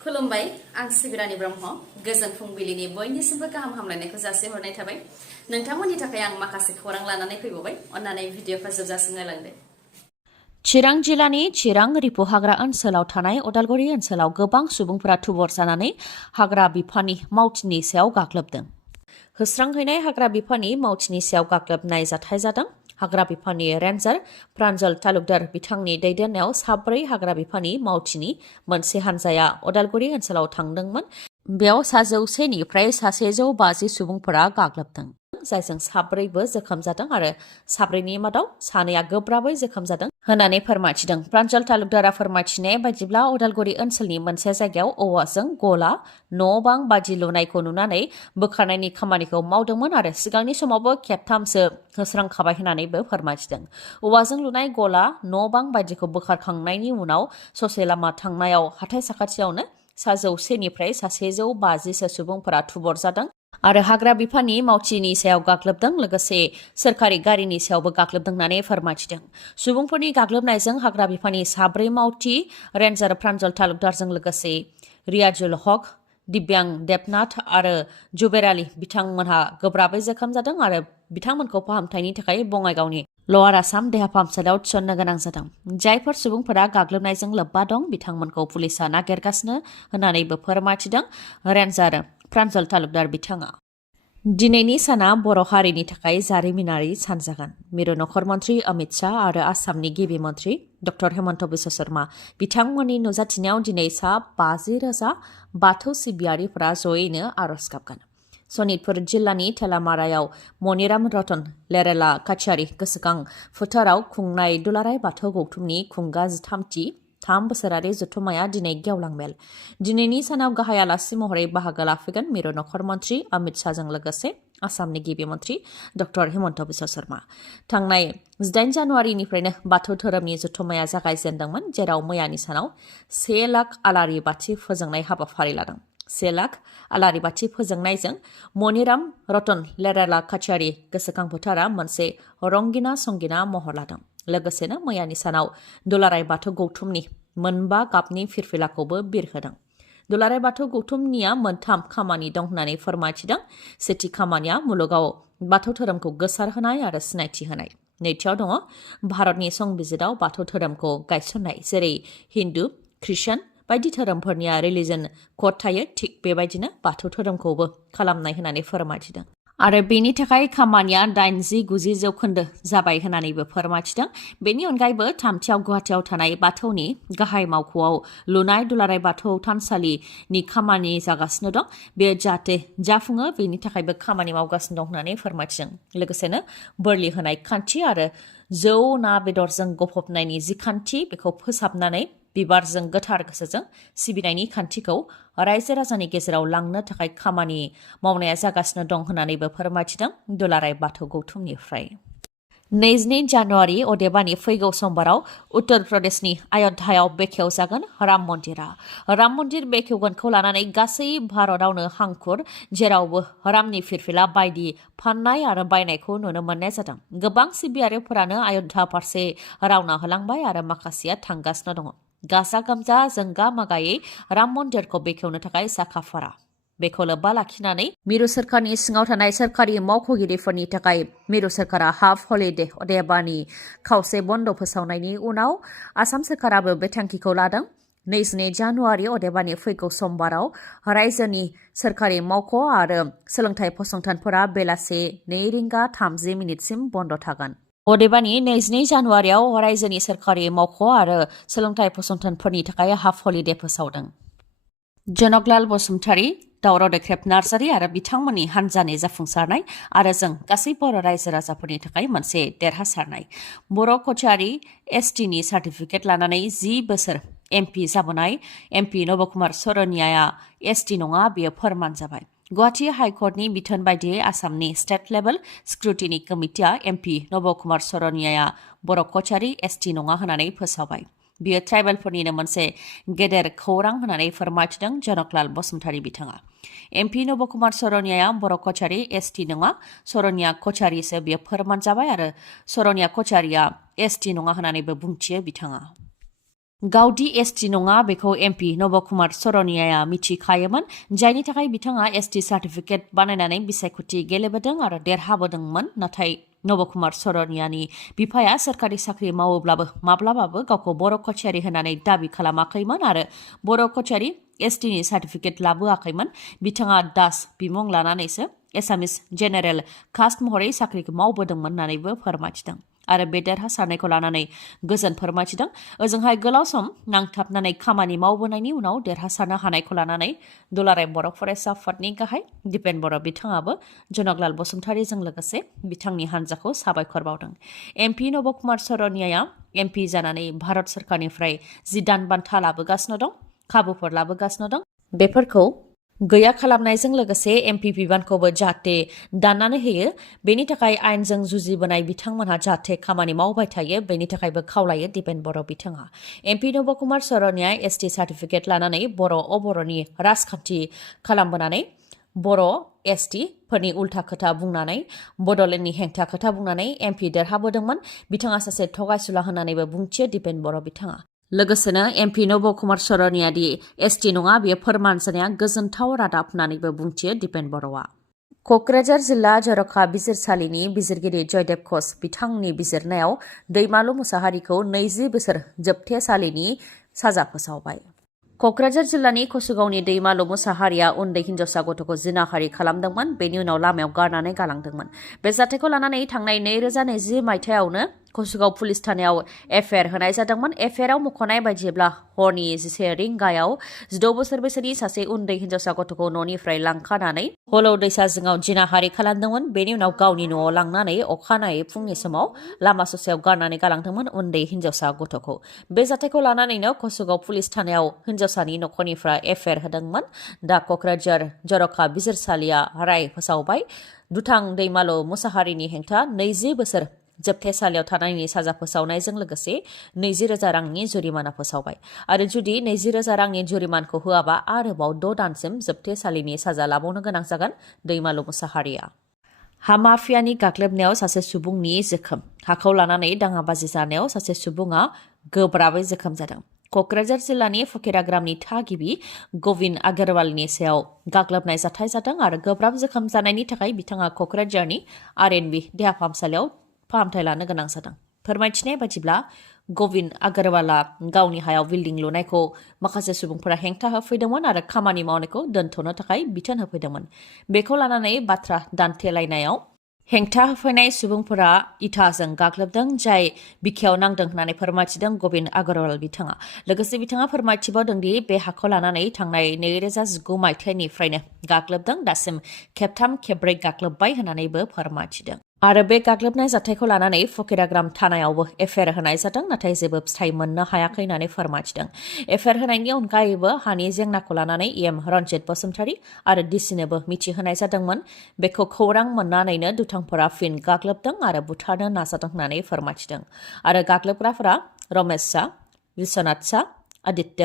खुलुमबाय आं सिबिरानि ब्रह्म गोजोन फुंबिलिनि बयनिसिमबो गाहाम हामलायनायखौ जासिहरनाय थाबाय नोंथांमोननि थाखाय आं माखासे खौरां लानानै फैबावबाय अन्नानै भिडिअखौ जोबजासिम नायलांदो। चिरां जिल्लानि चिरां रिपु हाग्रा ओनसोलाव थानाय अदालगुरि ओनसोलाव गोबां सुबुंफोरा थुबुर जानानै हाग्रा बिफाननि मावथिनि सायाव गाग्लोबदों। होस्रांहैनाय हाग्रा बिफाननि मावथिनि सायाव गाग्लोबनाय जाथाय जादों। हाग्रा बिफाननि रेन्जार प्रान्जल तालुकदार बिथांनि दैदेननायाव 4 हाग्रा बिफाननि मावथिनि मोनसे हानजाया अदालगुरि ओनसोलाव थांदोंमोन। बेयाव 100निफ्राय 150 सुबुंफोरा गाग्लोबदों, जायजों 4बो जोखोम जादों आरो 4नि मादाव 2 गोब्राबै जोखोम जादों होननानै फोरमायथिदों। प्रान्जल तालुकदारा फोरमायथिनाय बायदिब्ला अदालगुरि ओनसोलनि मोनसे जायगायाव औवाजों गला न' बां बायदि लुनायखौ नुनानै बोखारनायनि खामानिखौ मावदोंमोन आरो सिगांनि समावबो खेबथामसो होस्रांखाबाय होननानैबो फोरमायथिदों। औवाजों लुनाय गला न' बां बायदिखौ बोखारखांनायनि उनाव ससे लामा थांनायाव हाथाइ साखाथियावनो 100निफ्राय 150 सुबुंफोरा थुबुर जादों आरो हाग्रा बिफाननि मावथिनि सायाव गाग्लोबदों, लोगोसे सोरखारि गारिनि सायावबो गाग्लोबदों होननानै फोरमायथिदों। सुबुंफोरनि गाग्लोबनायजों हाग्रा बिफाननि 4 मावथि रेन्जार प्रान्जल तालुकदारजों लोगोसे रियाजुल हक, दिब्यां देबनाथ आरो जुबेर आली बिथांमोनहा गोब्राबै जोखोम जादों आरो बिथांमोनखौ फाहामथायनि थाखाय बङाइगावनि लवार आसाम देहा फाहामसालियाव थिसननो गोनां जादों। जायफोर सुबुंफोरा गाग्लोबनायजों लोब्बा दं बिथांमोनखौ पुलिसा नागिरगासिनो होननानैबो फोरमायथिदों रेन्जार प्रान्जल तालुकदार बिथाङा। दिनैनि साना बर' हारिनि थाखाय जारिमिनारि सान जागोन। मिरु नखर मन्त्रि अमित शाह आरो आसामनि गिबि मन्त्रि डक्टर हेमन्त बिश्व शर्मा बिथांमोननि नुजाथिनायाव दिनै 50,000 बाथौ सिबियारिफोरा जयैनो आर'ज गाबगोन। सनितपुर जिल्लानि थेलामारायाव मनिराम रतन लेरेला काछारी गोसोखां फोथाराव खुंनाय दुलाराय बाथौ गौथुमनि खुंगा 13थि 3 बोसोरारि जथुम्माया दिनै गेवलां मेल। दिनैनि सानाव गाहाय आलासि महरै बाहागो लाफैगोन मिरु नखर मन्त्रि अमित शाहजों लोगोसे आसामनि गिबि मन्त्रि डक्टर हेमन्त बिश्व शर्मा। थांनाय 18 जानुवारिनिफ्रायनो बाथौ धोरोमनि जथुम्माया जागायजेन्दोंमोन, जेराव मैयानि सानाव 1 लाख आलारि बाथि फोजोंनाय हाबाफारि लादों। 1 लाख आलारि बाथि फोजोंनायजों मनिराम रतन लेरेला काछारी गोसोखां फोथारा मोनसे रंगिना संगिना महर लादों। लोगोसेनो मैयानि सानाव दुलाराय बाथौ गौथुमनि 4 गाबनि फिरफिलाखौबो बिरहोदों। दुलाराय बाथौ गौथुमनिया 3 खामानि दं होननानै फोरमायथिदों। सेथि खामानिया मुलुगाव बाथौ धोरोमखौ गोसारहोनाय आरो सिनायथि होनाय। नैथियाव दङ भारतनि संबिजिराव बाथौ धोरोमखौ गायसननाय, जेरै हिन्दु, ख्रिस्टान बायदि धोरोमफोरनिया रिलिजन कड थायो, थिग बेबायदिनो बाथौ धोरोमखौबो खालामनाय होननानै फोरमायथिदों। आरो बेनि थाखाय खामानिया 80-90 जौखोन्दो जाबाय होननानैबो फोरमायथिदों। बेनि अनगायैबो थामथियाव गुवाहाटियाव थानाय बाथौनि गाहाय मावख'आव लुनाय दुलाराय बाथौ थानसालिनि खामानि जागासिनो दं। बेयो जाहाथे जाफुङो बेनि थाखायबो खामानि मावगासिनो दं होननानै फोरमायथिदों। लोगोसेनो बोरलि होनाय खान्थि आरो जौ ना बेदरजों गफबनायनि जि खान्थि बेखौ फोसाबनानै बिबारजों गोथार गोसोजों सिबिनायनि खान्थिखौ रायजो राजानि गेजेराव लांनो थाखाय खामानि मावनाया जागासिनो दं होननानैबो फोरमायथिदों दुलाराय बाथौ गौथुमनिफ्राय। 22 जानुवारि अदेबानि फैगौ समबाराव उत्तर प्रदेशनि अयध्यायाव बेखेवजागोन राम मन्दिरा। राम मन्दिर बेखेवगोनखौ लानानै गासै भारतआवनो हांखुर, जेरावबो रामनि फिरफिला बायदि फाननाय आरो बायनायखौ नुनो मोननाय जादों। गोबां सिबियारिफोरानो अयध्या फारसे रावना होलांबाय आरो माखासेया थांगासिनो दङ। गाजा गोमजा जोंगा मागायै राम मन्दिरखौ बेखेवनो थाखाय साखाफारा। बेखौ लोब्बा लाखिनानै मिरु सोरखारनि सिङाव थानाय सोरखारि मावख'गिरिफोरनि थाखाय मिरु सोरखारा हाफ हलिडे अदेबानि खावसे बन्द फोसावनायनि उनाव आसाम सोरखाराबो बे थांखिखौ लादों। 22 जानुवारि अदेबानि फैगौ समबाराव रायजोनि सोरखारि मावख' आरो सोलोंथाइ फसंथानफोरा बेलासे 2:30 बन्द थागोन। अदेबानि 22 जानुवारियाव रायजोनि सोरखारि मावख' आरो सोलोंथाइ फसंथानफोरनि थाखाय हाफ हलिडे फोसावदों। जनकलाल बसुमतारी, दावराव देख्रेब नार्जारी आरो बिथांमोननि हान्जानि जाफुंसारनाय आरो जों गासै बर' रायजो राजाफोरनि थाखाय मोनसे देरहासारनाय। बर' कचारी एसटिनि सार्टिफिकेट लानानै 10 बोसोर एमपि जाबोनाय एमपि नबकुमार सरनियाया एसटि नङा, बेयो फोरमान जाबाय। गुवाहाटी हाइकर्टनि बिथोन बायदियै आसामनि स्टेट लेभेल स्क्रुटिनि कमिटिया एमपि नबकुमार सरनियाया बर' कचारी एसटि नङा होननानै फोसावबाय। बियो ट्राइबेलफोरनिनो मोनसे गेदेर खौरां होननानै फोरमायथिदों जनकलाल बसुमतारी बिथाङा। एमपि नबकुमार सरनियाया बर' कचारी एसटि नङा, सरनिया कचारीसो बियो फोरमान जाबाय आरो सरनिया कचारीया एसटि नङा होननानैबो बुंथियो बिथाङा। गावदि एसटि नङा बेखौ एमपि नबकुमार सरनियाया मिथिखायोमोन, जायनि थाखाय बिथाङा एसटि सार्टिफिकेट बानायनानै बिसायख'थि गेलेबोदों आरो देरहाबोदोंमोन। नाथाय नबकुमार सरनियानि बिफाया सोरखारि साख्रि मावोब्लाबो माब्लाबाबो गावखौ बर' कचारी होननानै दाबि खालामाखैमोन आरो बर' कचारी एसटिनि सार्टिफिकेट लाबोआखैमोन। बिथाङा दास बिमुं लानानैसो एसामिस जेनेरेल कास्ट महरै साख्रिखौ मावबोदोंमोन होननानैबो फोरमायथिदों आरो बे देरहासारनायखौ लानानै गोजोन फोरमायथिदों। ओजोंहाय गोलाव सम नांथाबनानै खामानि मावबोनायनि उनाव देरहासारनो हानायखौ लानानै दुलाराय बर' फरायसा आफादनि गाहाय दिपेन बर' बिथाङाबो जनकलाल बसुमतारीजों लोगोसे बिथांनि हान्जाखौ साबायखर बावदों। एमपि नबकुमार सरनियाया एमपि जानानै भारत सरकारनिफ्राय जि दान बान्था लाबोगासिनो दं, खाबुफोर लाबोगासिनो दं, बेफोरखौ गैया खालामनायजों लोगोसे एमपि बिबानखौबो जाहाथे दाननानै होयो, बेनि थाखाय आयेनजों जुजिबोनाय बिथांमोनहा जाहाथे खामानि मावबाय थायो, बेनि थाखायबो खावलायो दिपेन बर' बिथाङा। एमपि नबकुमार सरनिया एसटि सार्टिफिकेट लानानै बर' अबर'नि राजखान्थि खालामबोनानै बर' एसटि फोरनि उल्था खोथा बुंनानै बड'लेण्डनि हेंथा खोथा बुंनानै एमपि देरहाबोदोंमोन। बिथाङा सासे थगायसुला होननानैबो बुंथियो दिपेन बर' बिथाङा। लोगोसेनो एमपि नबकुमार सरनियादि एसटि नङा बेयो फोरमान जानाया गोजोनथाव रादाब होननानैबो बुंथियो दिपेन बर'आ। क'क्राझार जिल्ला जर'खा बिजिरसालिनि बिजिरगिरि जयदेब घोष बिथांनि बिजिरनायाव दैमालु मुसाहारिखौ 20 बोसोर जोबथेसालिनि साजा फोसावबाय। क'क्राझार जिल्लानि कसुगावनि दैमालु मुसाहारिया उन्दै हिन्जावसा गथ'खौ जिनाहारि खालामदोंमोन, बेनि उनाव लामायाव गारनानै गालांदोंमोन। बे जाथायखौ लानानै थांनाय 2020 मायथाइयावनो कसुगाव पुलिस थानायाव एफआइआर होनाय जादोंमोन। एफआइआराव मख'नाय बायदिब्ला हरनि 11 रिंगायाव 16 बोसोर बैसोनि सासे उन्दै हिन्जावसा गथ'खौ न'निफ्राय लांखानानै हलौ दैसा जिङाव जिनाहारि खालामदोंमोन। बेनि उनाव गावनि न'आव लांनानै अखानायै फुंनि समाव लामा ससेयाव गारनानै गालांदोंमोन उन्दै हिन्जावसा गथ'खौ। बे जाथायखौ लानानैनो कसुगाव पुलिस थानायाव हिन्जावसानि न'खरनिफ्राय एफआइआर होदोंमोन। दा क'क्राझार जर'खा बिजिरसालिया राय फोसावबाय। दुथां दैमालु मुसाहारिनि हेंथा 20 बोसोर जोबथेसालियाव थानायनि साजा फोसावनायजों लोगोसे 20,000 रांनि जुरिमाना फोसावबाय आरो जुदि 20,000 रांनि जुरिमानखौ होआबा आरोबाव 6 दानसिम जोबथेसालिनि साजा लाबावनो गोनां जागोन दैमालु मुसाहारिया। हा माफियानि गाग्लोबनायाव सासे सुबुंनि जोखोम। हाखौ लानानै दाङाबाजि जानायाव सासे सुबुङा गोब्राबै जोखोम जादों। क'क्राझार जिल्लानि फकिराग्रामनि थागिबि गविन्द आगरवालनि सायाव गाग्लोबनाय जाथाय जादों आरो गोब्राब जोखोम जानायनि थाखाय बिथाङा क'क्राझारनि आरएनबि देहा फाहामसालियाव फाहामथाय लानो गोनां जादों। फोरमायथिनाय बायदिब्ला गविन्द आगरवाला गावनि हायाव बिल्डिं लुनायखौ माखासे सुबुंफोरा हेंथा होफैदोंमोन आरो खामानि मावनायखौ दोनथ'नो थाखाय बिथोन होफैदोंमोन। बेखौ लानानै बाथ्रा दान्थेलायनायाव हेंथा होफैनाय सुबुंफोरा इटाजों गाग्लोबदों, जाय बिखायाव नांदों होननानै फोरमायथिदों गविन्द आगरवाल बिथाङा। लोगोसे बिथाङा फोरमायथिबावदों दि बे हाखौ लानानै थांनाय 2019 मायथाइनिफ्रायनो गाग्लोबदों, दासिम खेबथाम खेबब्रै गाग्लोबबाय होननानैबो फोरमायथिदों। आरो बे गाग्लोबनाय जाथायखौ लानानै फकिराग्राम थानायावबो एफआइआर होनाय जादों, नाथाय जेबो फिथाइ मोननो हायाखै होननानै फोरमायथिदों। एफआइआर होनायनि अनगायैबो हानि जेंनाखौ लानानै एम रन्जित बसुमतारी आरो डिसिनोबो मिथिहोनाय जादोंमोन। बेखौ खौरां मोननानैनो दुथांफोरा फिन गाग्लोबदों आरो बुथारनो नाजादों होननानै फोरमायथिदों। आरो गाग्लोबग्राफोरा रमेश शाह, बिश्वनाथ शाह, आदित्य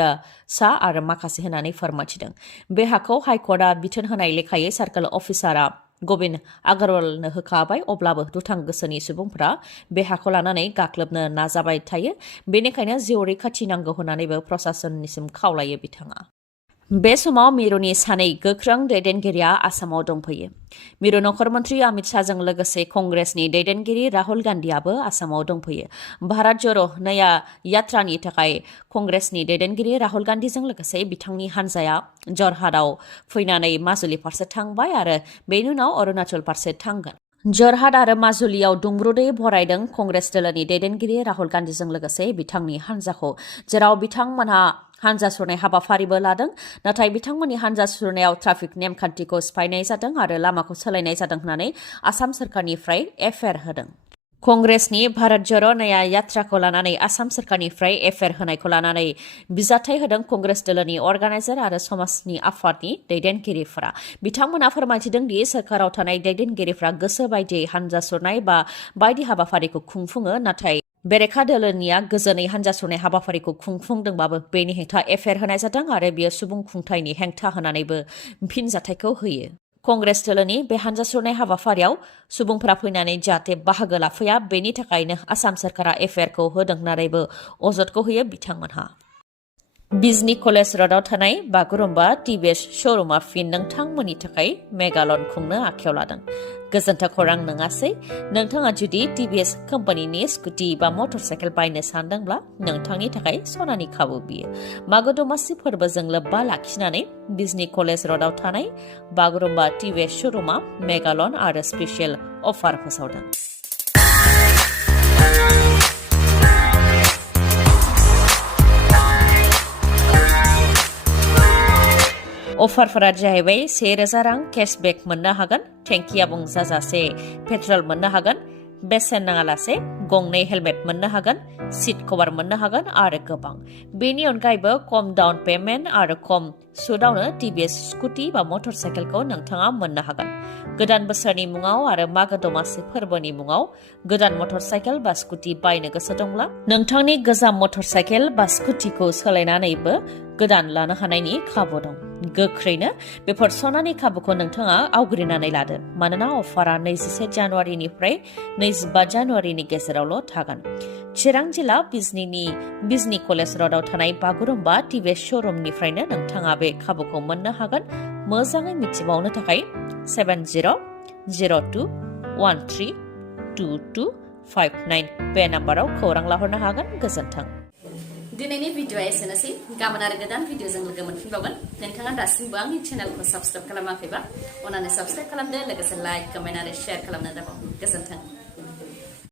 शाह आरो माखासे होननानै फोरमायथिदों। बे हाखौ हाइकर्टआ बिथोन होनाय लेखायै सार्केल अफिसारआ गविन्द आगरवालनो होखाबाय, अब्लाबो दुथां गोसोनि सुबुंफोरा बे हाखौ लानानै गाग्लोबनो नाजाबाय थायो। बेनिखायनो जिउ रैखाथि नांगौ होननानैबो प्रशासननिसिम खावलायो बिथाङा। बे समाव मिरुनि सानै गोख्रों दैदेनगिरिया आसामाव दंफैयो। मिरु नखर मन्त्रि अमित शाहजों लोगोसे कंग्रेसनि दैदेनगिरि राहुल गान्धीआबो आसामाव दंफैयो। भारत ज'रो नया यात्रानि थाखाय कंग्रेसनि दैदेनगिरि राहुल गान्धीजों लोगोसे बिथांनि हान्जाया जरहाटआव फैनानै माजुलि फारसे थांबाय आरो बेनि उनाव अरुणाचल फारसे थांगोन। जरहाट आरो माजुलियाव दुंब्रुदै बरायदों कंग्रेस दोलोनि दैदेनगिरि राहुल गान्धीजों लोगोसे बिथांनि हान्जाखौ, जेराव बिथांमोनहा हान्जा सुरनाय हाबाफारिबो लादों। नाथाय बिथांमोननि हान्जा सुरनायाव ट्राफिक नेमखान्थिखौ सिफायनाय जादों आरो लामाखौ सोलायनाय जादों होननानै आसाम सोरखारनिफ्राय एफआइआर होदों। कंग्रेसनि भारत ज'रो नया यात्राखौ लानानै आसाम सोरखारनिफ्राय एफआइआर होनायखौ लानानै बिजाथाय होदों कंग्रेस दोलोनि अर्गानाइजार आरो समाजनि आफादनि दैदेनगिरिफोरा। बिथांमोना फोरमायथिदों दि सोरखाराव थानाय दैदेनगिरिफ्रा गोसो बायदियै हान्जा सुरनाय बा बायदि हाबाफारिखौ खुंफुङो, नाथाय बेरेखा दोलोनिया गोजोनै हान्जा सुरनाय हाबाफारिखौ खुंफुंदोंबाबो बेनि हेंथा एफआइआर होनाय जादों आरो बेयो सुबुं खुंथायनि हेंथा होनानैबो फिनजाथायखौ होयो। कंग्रेस दोलोनि बे हान्जा सुरनाय हाबाफारियाव सुबुंफोरा फैनानै जाहाथे बाहागो लाफैया, बेनि थाखायनो आसाम सोरखारा एफआइआरखौ होदों होननानैबो अजदखौ होयो बिथांमोनहा। बिजनी कलेज र'डआव थानाय बागुरुम्बा टिभिएस श'रुमा फिन नोंथांमोननि थाखाय मेगालन खुंनो आखायाव लादों। गोजोन्थों खौरां नङासै नोंथाङा जुदि टिभिएस कम्पानिनि स्कुटि बा मटरसाइकेल बायनो सानदोंब्ला नोंथांनि थाखाय सनानि खाबु बियो। मागो दमासि फोरबोजों लोब्बा लाखिनानै बिजनी कलेज र'डआव थानाय बागुरुम्बा टिभिएस श'रुमा मेगालन आरो स्पेसियेल अफार फोसावदों। अफारफोरा जाहैबाय 1000 रां केशबेक मोननो हागोन, टेंकि आबुं जाजासे पेट्रल मोननो हागोन, बेसेन नाङालासे गंनै हेलमेट मोननो हागोन, सीट कभार मोननो हागोन आरो गोबां। बेनि अनगायैबो खम डाउन पेमेन्ट आरो खम सुदावनो टिभिएस स्कुटि बा मटरसाइकेलखौ नोंथाङा मोननो हागोन। गोदान बोसोरनि मुङाव आरो मागो दमासि फोरबोनि मुङाव गोदान मटरसाइकेल बा स्कुटि बायनो गोसो दंब्ला नोंथांनि गोजाम मटरसाइकेल बा स्कुटिखौ सोलायनानैबो गोदान लानो हानायनि खाबु दं। गोख्रैनो बेफोर सनानि खाबुखौ नोंथाङा आवग्रिनानै लादो, मानोना अफारा 21 जानुवारिनिफ्राय 25 जानुवारिनि गेजेरावल' थागोन। चिरां जिल्ला बिजनी कलेज र'डआव थानाय बागुरुम्बा टिभिएस श'रुमनिफ्रायनो नोंथाङा बे खाबुखौ मोननो हागोन। मोजाङै मिथिबावनो थाखाय 7002132259 बे नाम्बाराव खौरां लाहरनो हागोन। गोजोन्थों। दिनैनि भिडिअ'आ एसेनोसै। गाबोन आरो गोदान भिडिअ'जों लोगो मोनफिनबावगोन। नोंथाङा दासिमबो आंनि चेनेलखौ साबस्क्राइब खालामाखैबा अन्नानै साबस्क्राइब खालामदो, लोगोसे लाइक, कमेन्ट आरो शेयार खालामनो दाबाव। गोजोन्थों।